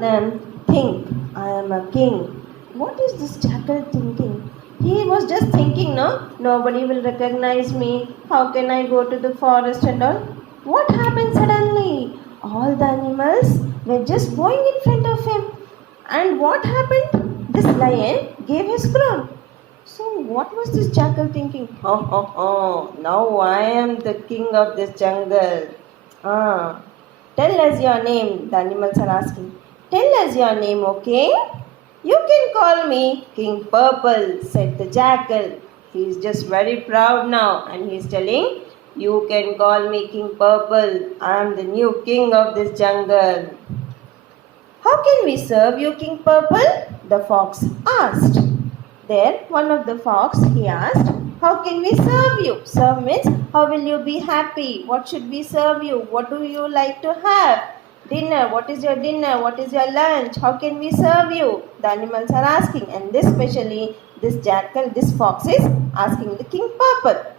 Then think, I am a king. What is this jackal thinking? He was just thinking, no, nobody will recognize me. How can I go to the forest and all? What happened suddenly? All the animals were just going in front of him. And what happened? This lion gave his crown. So, what was this jackal thinking? Ho ho ho, now I am the king of this jungle. Ah, tell us your name, the animals are asking. Tell us your name, okay? You can call me King Purple, said the jackal. He is just very proud now and he is telling, you can call me King Purple. I am the new king of this jungle. How can we serve you, King Purple? The fox asked. There, one of the fox, he asked, how can we serve you? Serve means, how will you be happy? What should we serve you? What do you like to have? Dinner, what is your dinner? What is your lunch? How can we serve you? The animals are asking, and this especially, this jackal, this fox is asking the King Purple.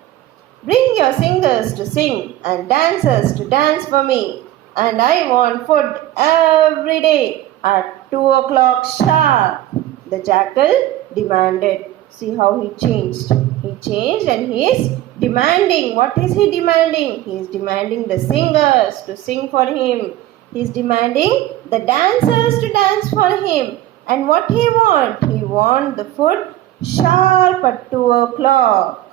Bring your singers to sing and dancers to dance for me. And I want food every day at 2 o'clock sharp. The jackal demanded. See how he changed. He changed and he is demanding. What is he demanding? He is demanding the singers to sing for him. He is demanding the dancers to dance for him. And what he want? He want the food sharp at 2 o'clock.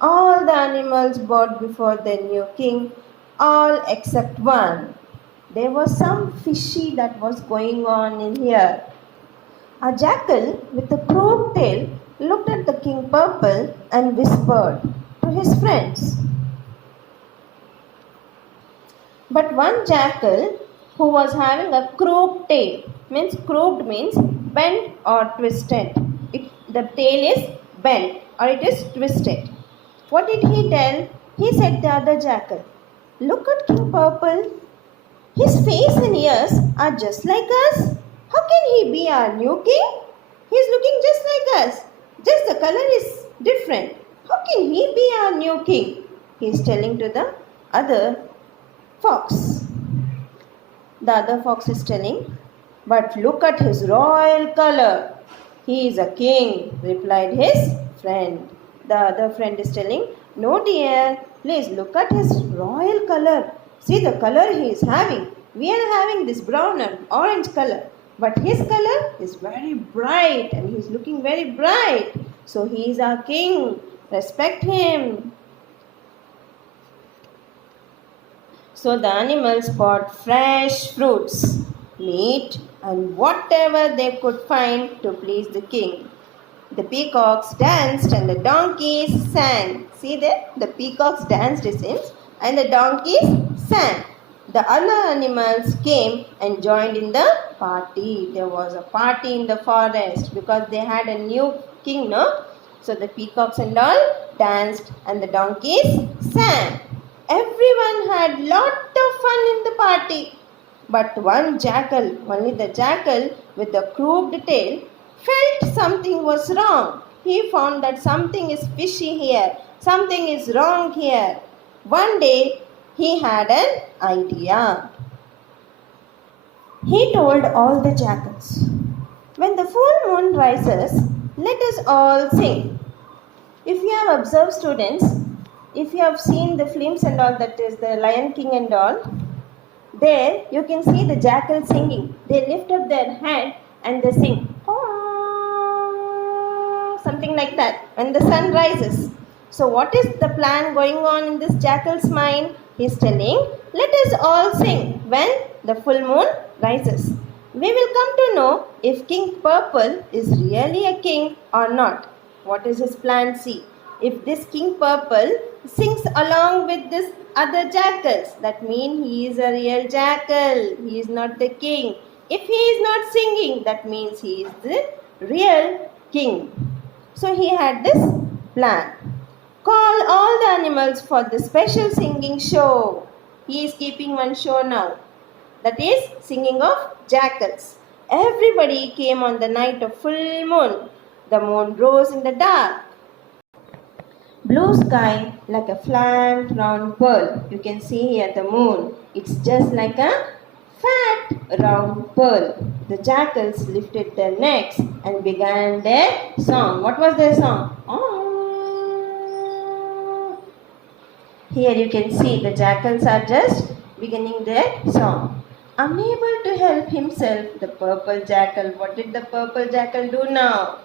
All the animals bowed before the new king, all except one. There was some fishy that was going on in here. A jackal with a crooked tail looked at the King Purple and whispered to his friends. But one jackal who was having a crooked tail, crooked means bent or twisted. The tail is bent or it is twisted. What did he tell? He said to the other jackal, look at King Purple. His face and ears are just like us. How can he be our new king? He is looking just like us. Just the color is different. How can he be our new king? He is telling to the other fox. The other fox is telling, but look at his royal color. He is a king, replied his friend. The other friend is telling, no dear, please look at his royal color. See the color he is having. We are having this brown and orange color. But his color is very bright and he is looking very bright. So he is our king. Respect him. So the animals bought fresh fruits, meat, and whatever they could find to please the king. The peacocks danced and the donkeys sang. See there? The peacocks danced, it seems, and the donkeys sang. The other animals came and joined in the party. There was a party in the forest because they had a new king, no? So the peacocks and all danced and the donkeys sang. Everyone had lot of fun in the party. But one jackal, only the jackal with the crooked tail, felt something was wrong. He found that something is fishy here. Something is wrong here. One day, he had an idea. He told all the jackals, when the full moon rises, let us all sing. If you have observed, students, if you have seen the films and all, that is the Lion King and all, there you can see the jackal singing. They lift up their hand and they sing. Something like that when the sun rises. So what is the plan going on in this jackal's mind? He is telling, let us all sing when the full moon rises. We will come to know if King Purple is really a king or not. What is his plan? See, if this King Purple sings along with this other jackals, that means he is a real jackal. He is not the king. If he is not singing, that means he is the real king. So he had this plan. Call all the animals for the special singing show. He is keeping one show now. That is singing of jackals. Everybody came on the night of full moon. The moon rose in the dark. Blue sky like a flat round pearl. You can see here the moon. It's just like a fat, round pearl. The jackals lifted their necks and began their song. What was their song? Here you can see the jackals are just beginning their song. Unable to help himself, the purple jackal. What did the purple jackal do now?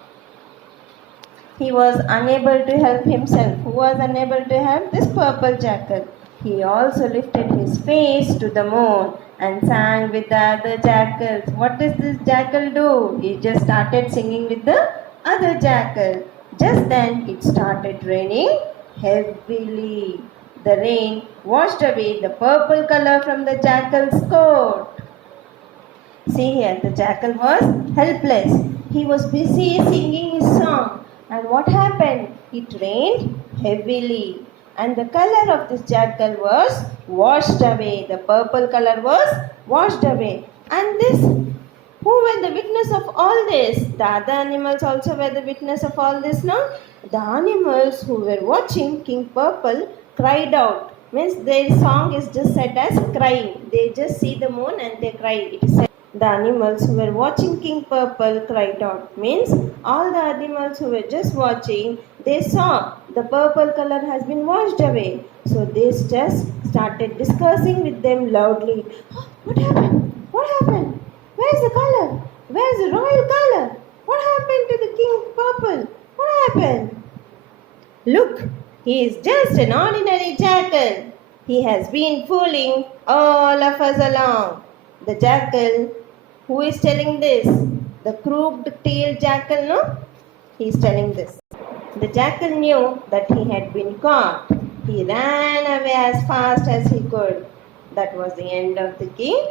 He was unable to help himself. Who was unable to help? This purple jackal. He also lifted his face to the moon and sang with the other jackals. What does this jackal do? He just started singing with the other jackal. Just then it started raining heavily. The rain washed away the purple color from the jackal's coat. See here, the jackal was helpless. He was busy singing his song. And what happened? It rained heavily. And the color of this jackal was washed away. The purple color was washed away. And this, who were the witness of all this? The other animals also were the witness of all this, no? The animals who were watching King Purple cried out. Means their song is just said as crying. They just see the moon and they cry. It is said. The animals who were watching King Purple cried out. Means all the animals who were just watching, they saw the purple color has been washed away. So they just started discussing with them loudly. Oh, what happened? What happened? Where's the color? Where's the royal color? What happened to the King Purple? What happened? Look, he is just an ordinary jackal. He has been fooling all of us along. The jackal, who is telling this? The crooked-tailed jackal, no? He is telling this. The jackal knew that he had been caught. He ran away as fast as he could. That was the end of the King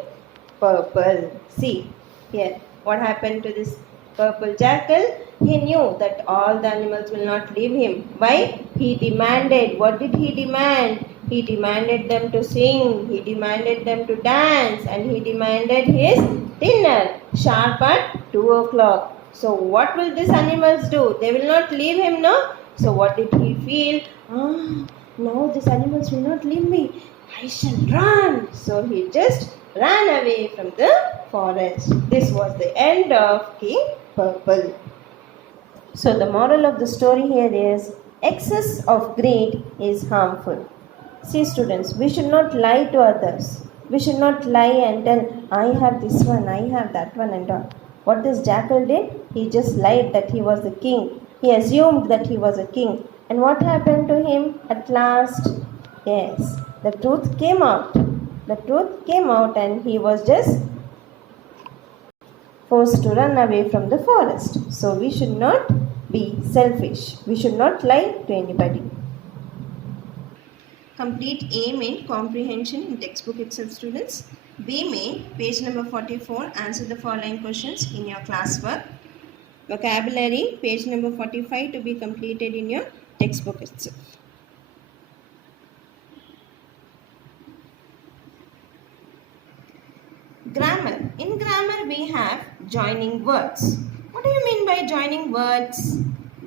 Purple. See, here, what happened to this purple jackal? He knew that all the animals will not leave him. Why? He demanded. What did he demand? He demanded them to sing, he demanded them to dance, and he demanded his dinner sharp at 2 o'clock. So what will these animals do? They will not leave him, no? So what did he feel? No, these animals will not leave me. I shall run. So he just ran away from the forest. This was the end of King Purple. So the moral of the story here is, excess of greed is harmful. See students, we should not lie to others. We should not lie and tell, I have this one, I have that one and all. What this jackal did? He just lied that he was the king. He assumed that he was a king. And what happened to him at last? Yes, the truth came out. The truth came out and he was just forced to run away from the forest. So we should not be selfish. We should not lie to anybody. Complete A main comprehension in textbook itself, students. B main, page number 44, answer the following questions in your classwork. Vocabulary, page number 45 to be completed in your textbook itself. Grammar. In grammar we have joining words. What do you mean by joining words?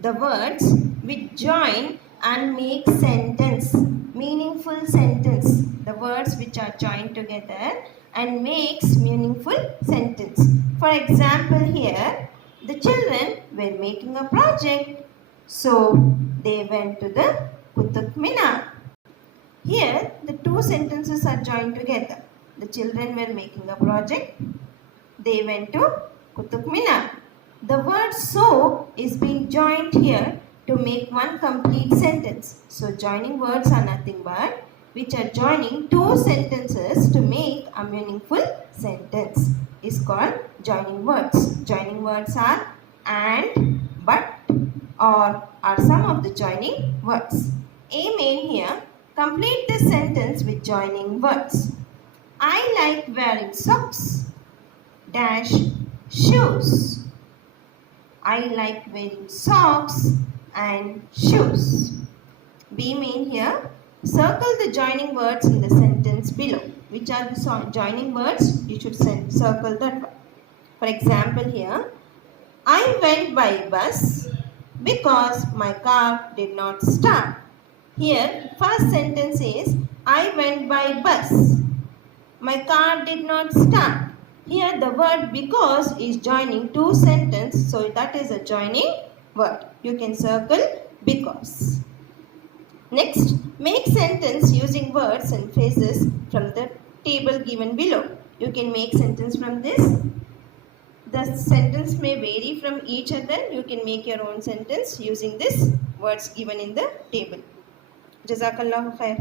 The words which join and make sentence. Meaningful sentence. The words which are joined together and makes meaningful sentence. For example here, the children were making a project. So they went to the Qutub Minar. Here the two sentences are joined together. The children were making a project. They went to Qutub Minar. The word so is being joined here to make one complete sentence. So joining words are nothing but which are joining two sentences to make a meaningful sentence is called joining words. Joining words are and, but, or are some of the joining words. A main here, complete this sentence with joining words. I like wearing socks dash shoes. I like wearing socks and shoes. B main here, circle the joining words in the sentence below. Which are the joining words? You should circle that one. For example here, I went by bus because my car did not start. Here, first sentence is, I went by bus. My car did not start. Here the word because is joining two sentences, so that is a joining word. You can circle because. Next, make sentence using words and phrases from the table given below. You can make sentence from this. The sentence may vary from each other. You can make your own sentence using this words given in the table. Jazakallahu khair.